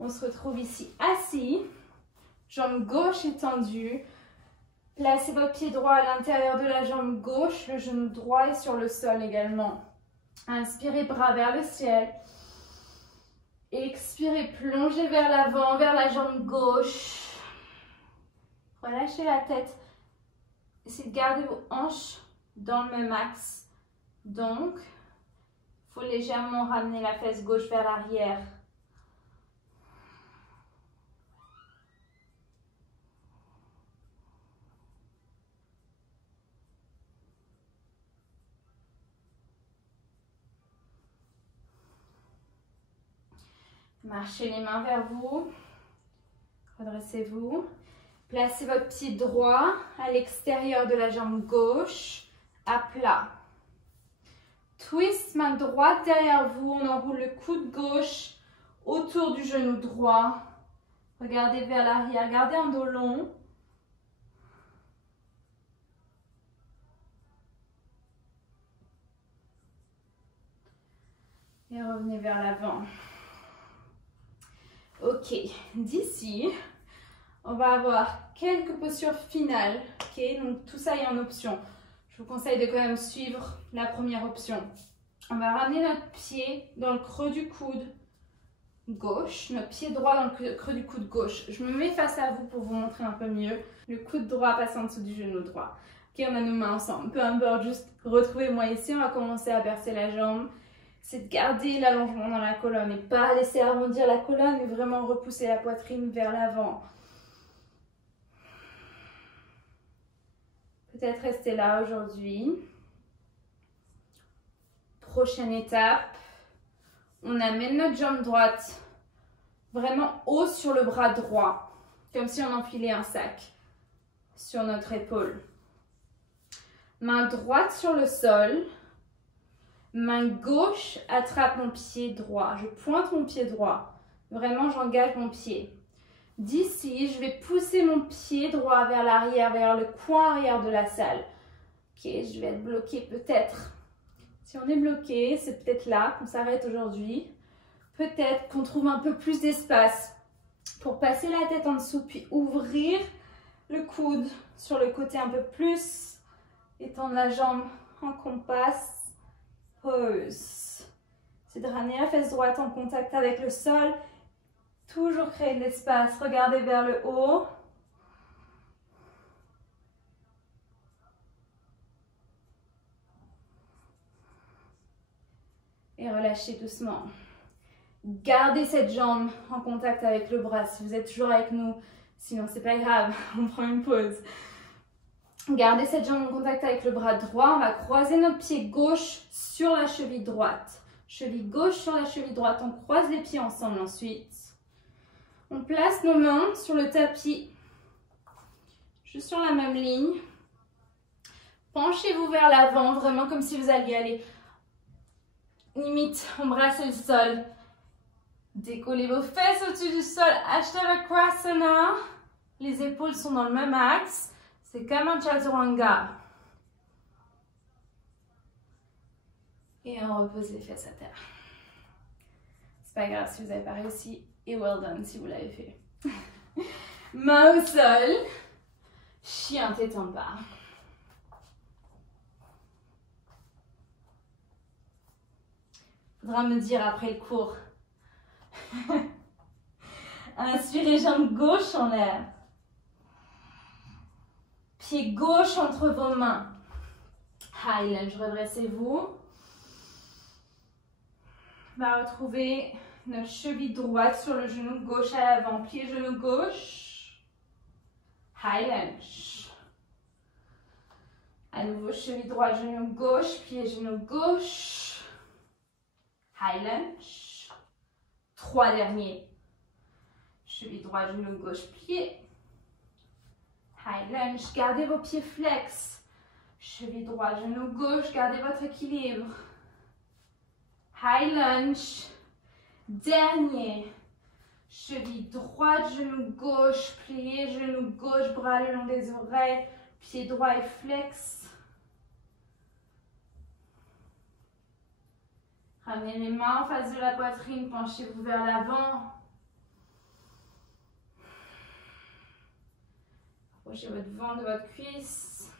On se retrouve ici assis, jambe gauche étendue. Placez votre pied droit à l'intérieur de la jambe gauche, le genou droit est sur le sol également. Inspirez, bras vers le ciel. Expirez, plongez vers l'avant, vers la jambe gauche. Relâchez la tête. Essayez de garder vos hanches dans le même axe. Donc, il faut légèrement ramener la fesse gauche vers l'arrière. Marchez les mains vers vous. Redressez-vous. Placez votre pied droit à l'extérieur de la jambe gauche, à plat. Twist, main droite derrière vous. On enroule le coude gauche autour du genou droit. Regardez vers l'arrière. Gardez un dos long. Et revenez vers l'avant. Ok, d'ici, on va avoir quelques postures finales. Ok, donc tout ça est en option. Je vous conseille de quand même suivre la première option. On va ramener notre pied dans le creux du coude gauche, notre pied droit dans le creux du coude gauche. Je me mets face à vous pour vous montrer un peu mieux. Le coude droit passe en dessous du genou droit. Ok, on a nos mains ensemble. Peu importe, juste retrouvez-moi ici. On va commencer à bercer la jambe. C'est de garder l'allongement dans la colonne et pas laisser arrondir la colonne, mais vraiment repousser la poitrine vers l'avant. Peut-être rester là aujourd'hui. Prochaine étape, on amène notre jambe droite vraiment haut sur le bras droit, comme si on enfilait un sac sur notre épaule. Main droite sur le sol. Main gauche attrape mon pied droit. Je pointe mon pied droit. Vraiment, j'engage mon pied. D'ici, je vais pousser mon pied droit vers l'arrière, vers le coin arrière de la salle. Ok, je vais être bloquée peut-être. Si on est bloqué, c'est peut-être là qu'on s'arrête aujourd'hui. Peut-être qu'on trouve un peu plus d'espace pour passer la tête en dessous, puis ouvrir le coude sur le côté un peu plus. Étendre la jambe en compas. Pause. C'est de ramener la fesse droite en contact avec le sol. Toujours créer de l'espace. Regardez vers le haut. Et relâchez doucement. Gardez cette jambe en contact avec le bras si vous êtes toujours avec nous. Sinon, c'est pas grave, on prend une pause. Gardez cette jambe en contact avec le bras droit. On va croiser notre pied gauche sur la cheville droite. Cheville gauche sur la cheville droite. On croise les pieds ensemble ensuite. On place nos mains sur le tapis, juste sur la même ligne. Penchez-vous vers l'avant, vraiment comme si vous alliez aller limite embrasser le sol. Décollez vos fesses au-dessus du sol. Ashtavakrasana. Les épaules sont dans le même axe. C'est comme un chaturanga. Et on repose les fesses à terre. C'est pas grave si vous n'avez pas réussi. Et well done si vous l'avez fait. Main au sol. Chien tête en bas. Faudra me dire après le cours. Inspirez, jambe gauche en l'air. Pied gauche entre vos mains. High lunge, redressez-vous. On va retrouver notre cheville droite sur le genou gauche à l'avant. Pied genou gauche. High lunge. À nouveau, cheville droite, genou gauche, pied genou gauche. High lunge. 3 derniers. Cheville droite, genou gauche, pied. High lunge. Gardez vos pieds flex. Cheville droite, genou gauche. Gardez votre équilibre. High lunge. Dernier. Cheville droite, genou gauche, plié, genou gauche, bras le long des oreilles. Pied droit et flex. Ramenez les mains en face de la poitrine. Penchez-vous vers l'avant. Approchez votre ventre de votre cuisse.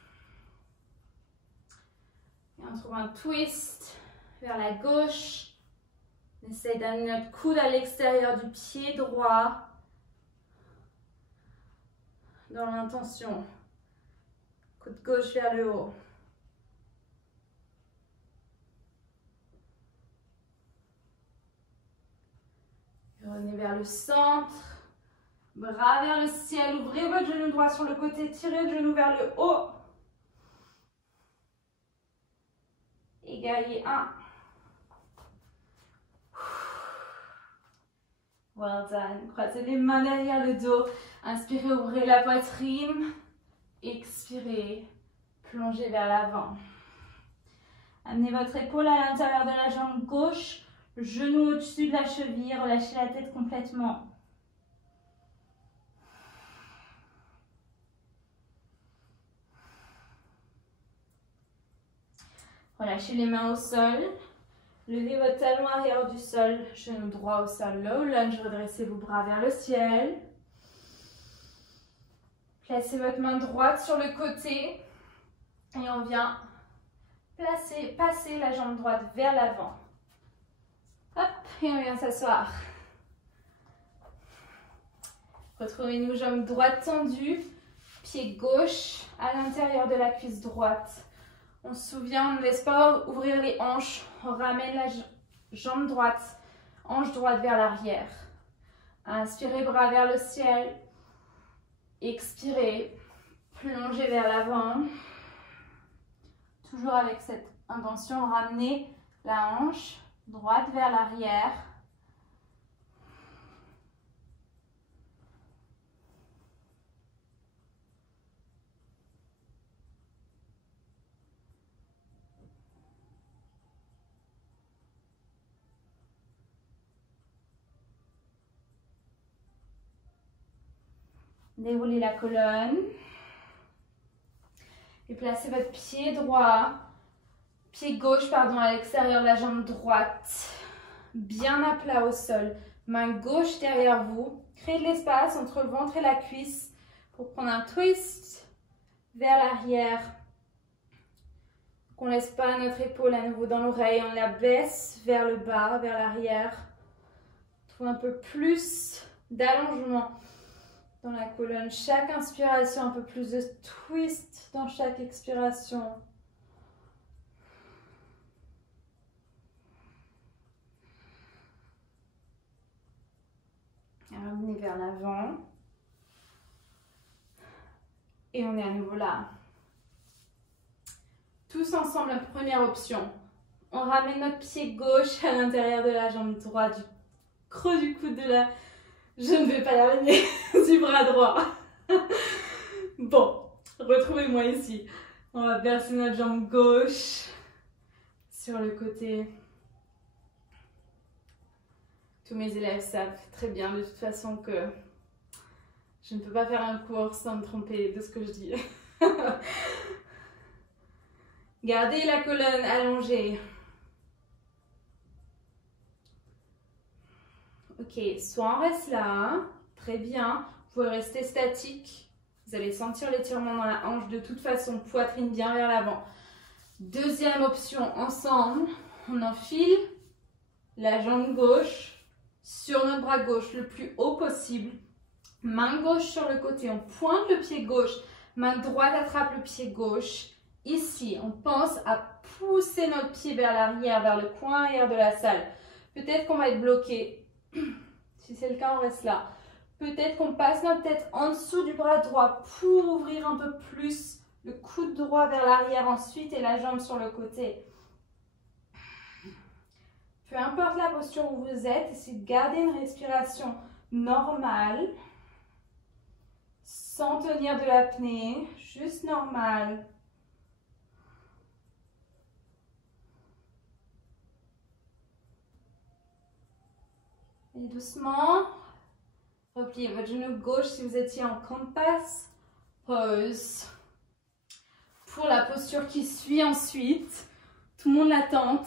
Et on trouve un twist vers la gauche. On essaye d'amener notre coude à l'extérieur du pied droit. Dans l'intention. Coude gauche vers le haut. Revenez vers le centre. Bras vers le ciel. Ouvrez votre genou droit sur le côté. Tirez le genou vers le haut. Égayez 1. Well done. Croisez les mains derrière le dos. Inspirez, ouvrez la poitrine. Expirez, plongez vers l'avant. Amenez votre épaule à l'intérieur de la jambe gauche. Genou au-dessus de la cheville. Relâchez la tête complètement. Relâchez les mains au sol. Levez votre talon arrière du sol, genou droit au sol, low lunge, redressez vos bras vers le ciel. Placez votre main droite sur le côté et on vient passer la jambe droite vers l'avant. Hop, et on vient s'asseoir. Retrouvez-nous jambe droite tendue, pied gauche à l'intérieur de la cuisse droite. On se souvient, on ne laisse pas ouvrir les hanches. On ramène la jambe droite, hanche droite vers l'arrière. Inspirez, bras vers le ciel. Expirez, plongez vers l'avant. Toujours avec cette intention, ramenez la hanche droite vers l'arrière. Déroulez la colonne. Et placez votre pied gauche à l'extérieur de la jambe droite. Bien à plat au sol. Main gauche derrière vous. Créez de l'espace entre le ventre et la cuisse pour prendre un twist vers l'arrière. Qu'on ne laisse pas notre épaule à nouveau dans l'oreille. On la baisse vers le bas, vers l'arrière. Trouve un peu plus d'allongement dans la colonne. Chaque inspiration, un peu plus de twist dans chaque expiration. Ramenez vers l'avant. Et on est à nouveau là. Tous ensemble, la première option. On ramène notre pied gauche à l'intérieur de la jambe droite, du creux du coude de la... Je ne vais pas y arriver, du bras droit. Bon, retrouvez-moi ici. On va verser notre jambe gauche sur le côté. Tous mes élèves savent très bien de toute façon que je ne peux pas faire un cours sans me tromper de ce que je dis. Gardez la colonne allongée. Ok, soit on reste là, très bien. Vous pouvez rester statique. Vous allez sentir l'étirement dans la hanche de toute façon, poitrine bien vers l'avant. Deuxième option, ensemble, on enfile la jambe gauche sur notre bras gauche le plus haut possible. Main gauche sur le côté, on pointe le pied gauche. Main droite attrape le pied gauche. Ici, on pense à pousser notre pied vers l'arrière, vers le coin arrière de la salle. Peut-être qu'on va être bloqué. Si c'est le cas, on reste là. Peut-être qu'on passe notre tête en dessous du bras droit pour ouvrir un peu plus le coude droit vers l'arrière ensuite et la jambe sur le côté. Peu importe la posture où vous êtes, essayez de garder une respiration normale, sans tenir de l'apnée, juste normale. Et doucement, repliez votre genou gauche si vous étiez en compas. Pause. Pour la posture qui suit ensuite, tout le monde la tente.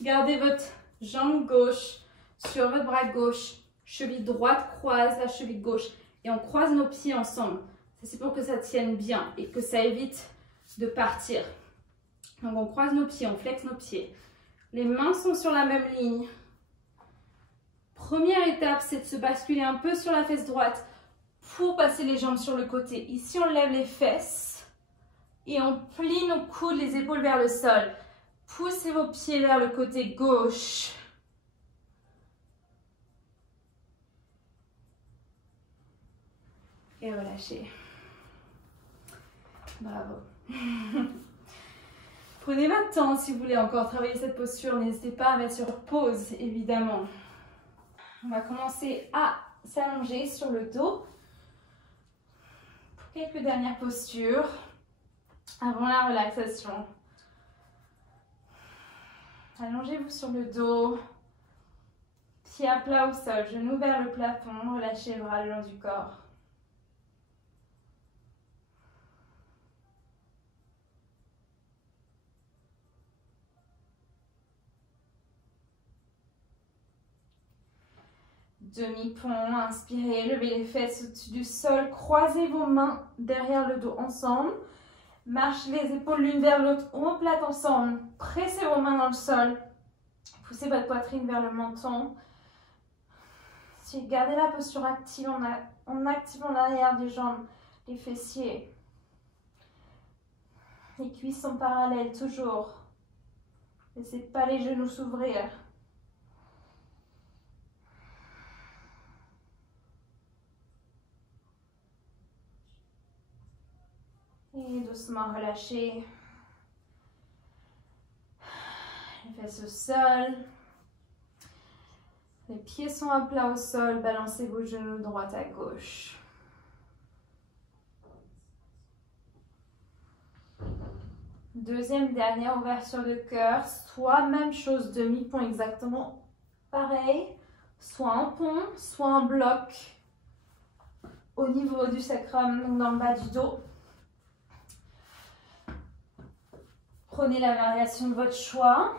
Gardez votre jambe gauche sur votre bras gauche. Cheville droite croise la cheville gauche. Et on croise nos pieds ensemble. C'est pour que ça tienne bien et que ça évite de partir. Donc on croise nos pieds, on flexe nos pieds. Les mains sont sur la même ligne. Première étape, c'est de se basculer un peu sur la fesse droite pour passer les jambes sur le côté. Ici, on lève les fesses et on plie nos coudes, les épaules vers le sol. Poussez vos pieds vers le côté gauche. Et relâchez. Bravo. Prenez votre temps si vous voulez encore travailler cette posture. N'hésitez pas à mettre sur pause, évidemment. On va commencer à s'allonger sur le dos pour quelques dernières postures avant la relaxation. Allongez-vous sur le dos, pieds à plat au sol, genoux vers le plafond, relâchez les bras le long du corps. Demi-pont, inspirez, levez les fesses au-dessus du sol, croisez vos mains derrière le dos ensemble, marchez les épaules l'une vers l'autre, omoplates ensemble, pressez vos mains dans le sol, poussez votre poitrine vers le menton. Gardez la posture active en activant l'arrière des jambes, les fessiers. Les cuisses sont parallèles toujours. Laissez pas les genoux s'ouvrir. Et doucement relâchez. Les fesses au sol. Les pieds sont à plat au sol. Balancez vos genoux droite à gauche. Deuxième, dernière ouverture de cœur. Soit même chose, demi-pont exactement pareil. Soit en pont, soit en bloc. Au niveau du sacrum, donc dans le bas du dos. Prenez la variation de votre choix.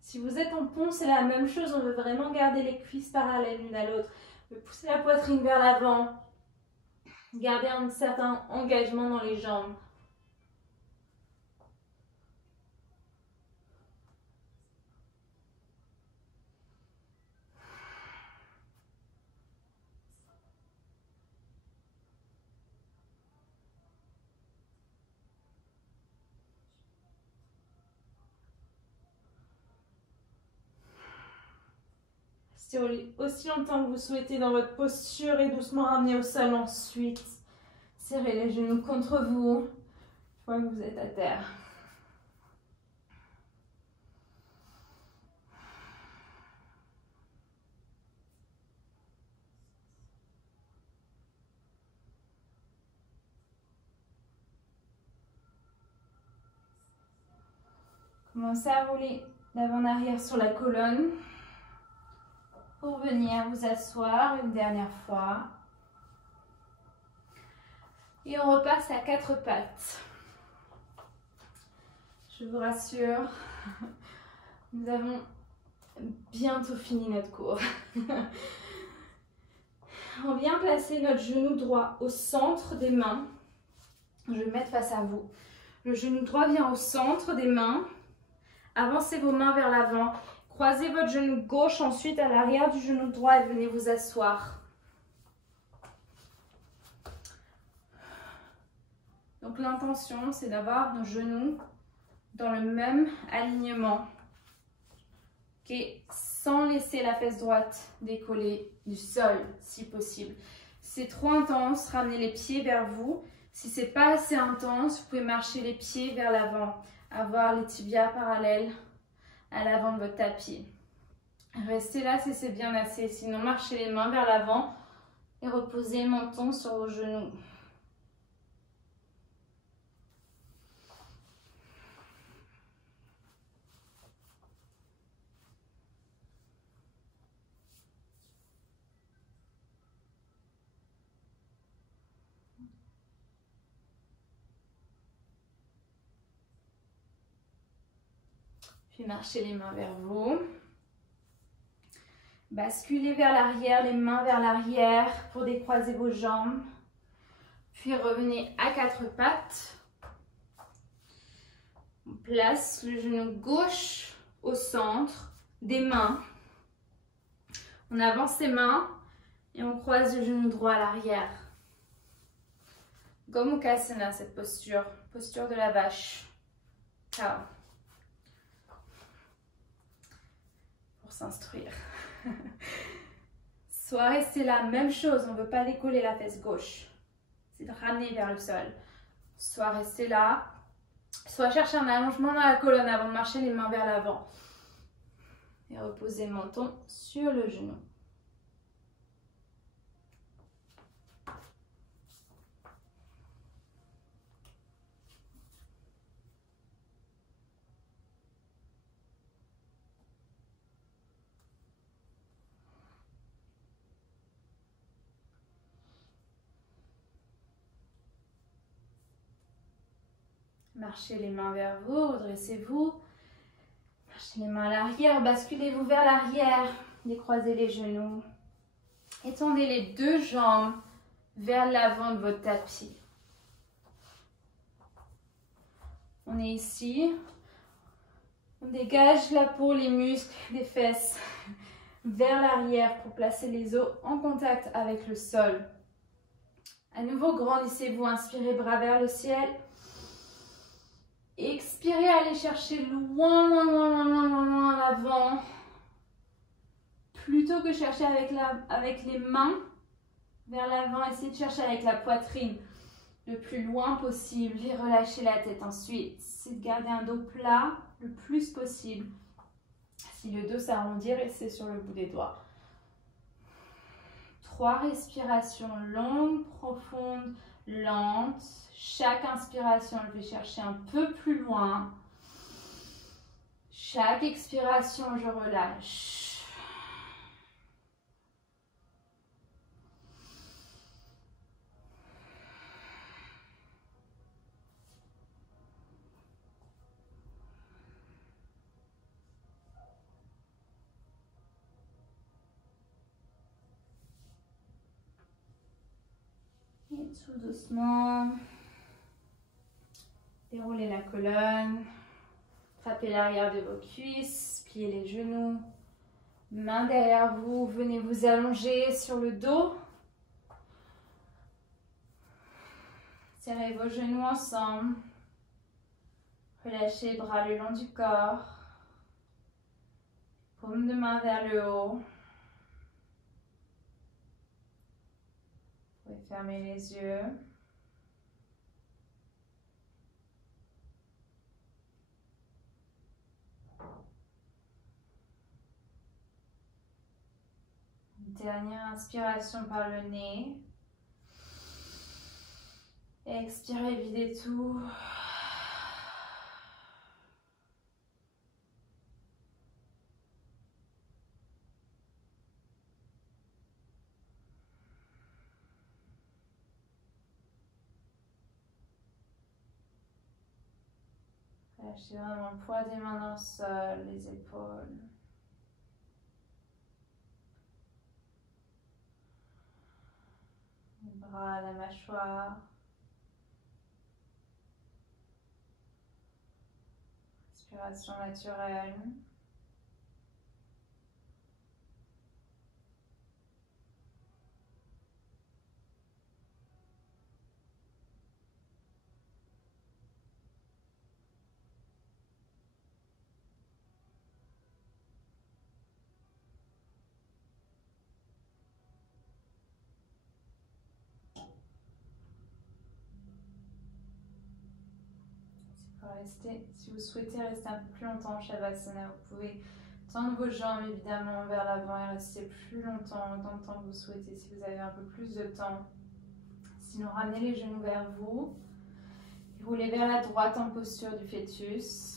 Si vous êtes en pont, c'est la même chose. On veut vraiment garder les cuisses parallèles l'une à l'autre. On veut pousser la poitrine vers l'avant. Garder un certain engagement dans les jambes. Restez aussi longtemps que vous souhaitez dans votre posture et doucement ramenez au sol ensuite. Serrez les genoux contre vous une fois que vous êtes à terre. Commencez à rouler d'avant en arrière sur la colonne pour venir vous asseoir une dernière fois. Et on repasse à 4 pattes. Je vous rassure, nous avons bientôt fini notre cours. On vient placer notre genou droit au centre des mains. Je vais me mettre face à vous. Le genou droit vient au centre des mains. Avancez vos mains vers l'avant. Croisez votre genou gauche ensuite à l'arrière du genou droit et venez vous asseoir. Donc l'intention, c'est d'avoir nos genoux dans le même alignement. Okay. Sans laisser la fesse droite décoller du sol si possible. Si c'est trop intense, ramenez les pieds vers vous. Si c'est pas assez intense, vous pouvez marcher les pieds vers l'avant. Avoir les tibias parallèles à l'avant de votre tapis. Restez là si c'est bien assez. Sinon, marchez les mains vers l'avant et reposez le menton sur vos genoux. Puis marchez les mains vers vous. Basculez vers l'arrière, les mains vers l'arrière pour décroiser vos jambes. Puis revenez à 4 pattes. On place le genou gauche au centre des mains. On avance les mains et on croise le genou droit à l'arrière. Gomukhasana, cette posture, posture de la vache. Ciao. Pour s'instruire. Soit rester là, même chose, on ne veut pas décoller la fesse gauche. C'est de ramener vers le sol. Soit rester là, soit chercher un allongement dans la colonne avant de marcher les mains vers l'avant. Et reposer le menton sur le genou. Marchez les mains vers vous, redressez-vous. Marchez les mains à l'arrière, basculez-vous vers l'arrière. Décroisez les genoux. Étendez les 2 jambes vers l'avant de votre tapis. On est ici. On dégage la peau, les muscles des fesses vers l'arrière pour placer les os en contact avec le sol. À nouveau, grandissez-vous. Inspirez, bras vers le ciel. Expirez, allez chercher loin, loin, loin, loin, loin, loin, loin à l'avant. Plutôt que chercher avec les mains vers l'avant, essayez de chercher avec la poitrine le plus loin possible et relâchez la tête ensuite. C'est de garder un dos plat le plus possible. Si le dos s'arrondit, restez sur le bout des doigts. 3 respirations longues, profondes, lentes. Chaque inspiration, je vais chercher un peu plus loin. Chaque expiration, je relâche. Et tout doucement. Déroulez la colonne, frappez l'arrière de vos cuisses, pliez les genoux, main derrière vous, venez vous allonger sur le dos. Serrez vos genoux ensemble, relâchez les bras le long du corps, paume de main vers le haut. fermez les yeux. Dernière inspiration par le nez. Expirez, videz tout. Lâchez vraiment le poids des mains dans le sol, les épaules. Les bras, la mâchoire. Respiration naturelle. Si vous souhaitez rester un peu plus longtemps en Shavasana, vous pouvez tendre vos jambes évidemment vers l'avant et rester plus longtemps, autant de temps que vous souhaitez si vous avez un peu plus de temps. Sinon, ramenez les genoux vers vous. Roulez vers la droite en posture du fœtus.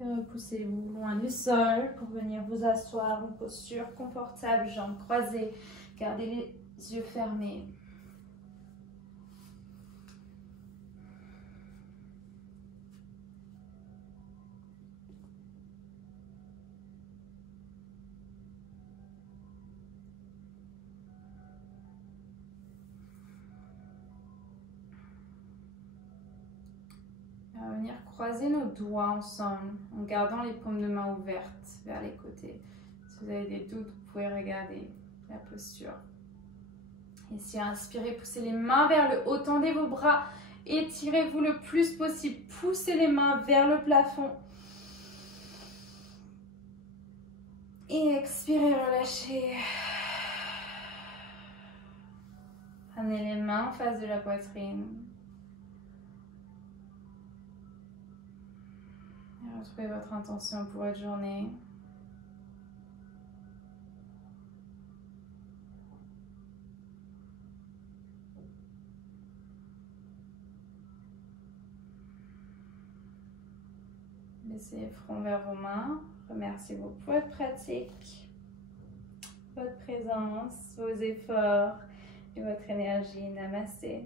Repoussez-vous loin du sol pour venir vous asseoir en posture confortable, jambes croisées. Gardez les yeux fermés. On va venir croiser nos doigts ensemble en gardant les paumes de main ouvertes vers les côtés. Si vous avez des doutes, vous pouvez regarder la posture. Ici, inspirez, poussez les mains vers le haut, tendez vos bras, étirez-vous le plus possible, poussez les mains vers le plafond. Et expirez, relâchez. Ramenez les mains en face de la poitrine. Et retrouvez votre intention pour votre journée. Laissez le front vers vos mains. Remerciez-vous pour votre pratique, votre présence, vos efforts et votre énergie. Namasté.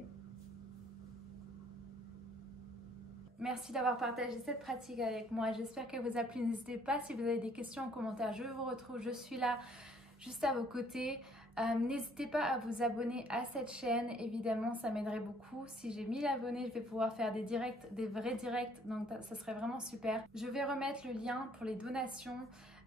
Merci d'avoir partagé cette pratique avec moi. J'espère qu'elle vous a plu. N'hésitez pas si vous avez des questions en commentaire. Je vous retrouve. Je suis là juste à vos côtés. N'hésitez pas à vous abonner à cette chaîne, évidemment ça m'aiderait beaucoup. Si j'ai 1000 abonnés, je vais pouvoir faire des directs, des vrais directs, donc ça serait vraiment super. Je vais remettre le lien pour les donations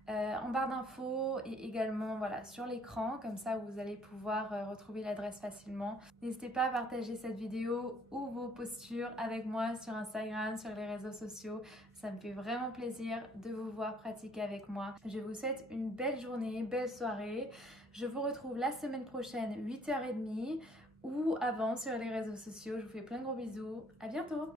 en barre d'infos et également voilà, sur l'écran, comme ça vous allez pouvoir retrouver l'adresse facilement. N'hésitez pas à partager cette vidéo ou vos postures avec moi sur Instagram, sur les réseaux sociaux. Ça me fait vraiment plaisir de vous voir pratiquer avec moi. Je vous souhaite une belle journée, belle soirée. Je vous retrouve la semaine prochaine, 8h30 ou avant sur les réseaux sociaux. Je vous fais plein de gros bisous. À bientôt!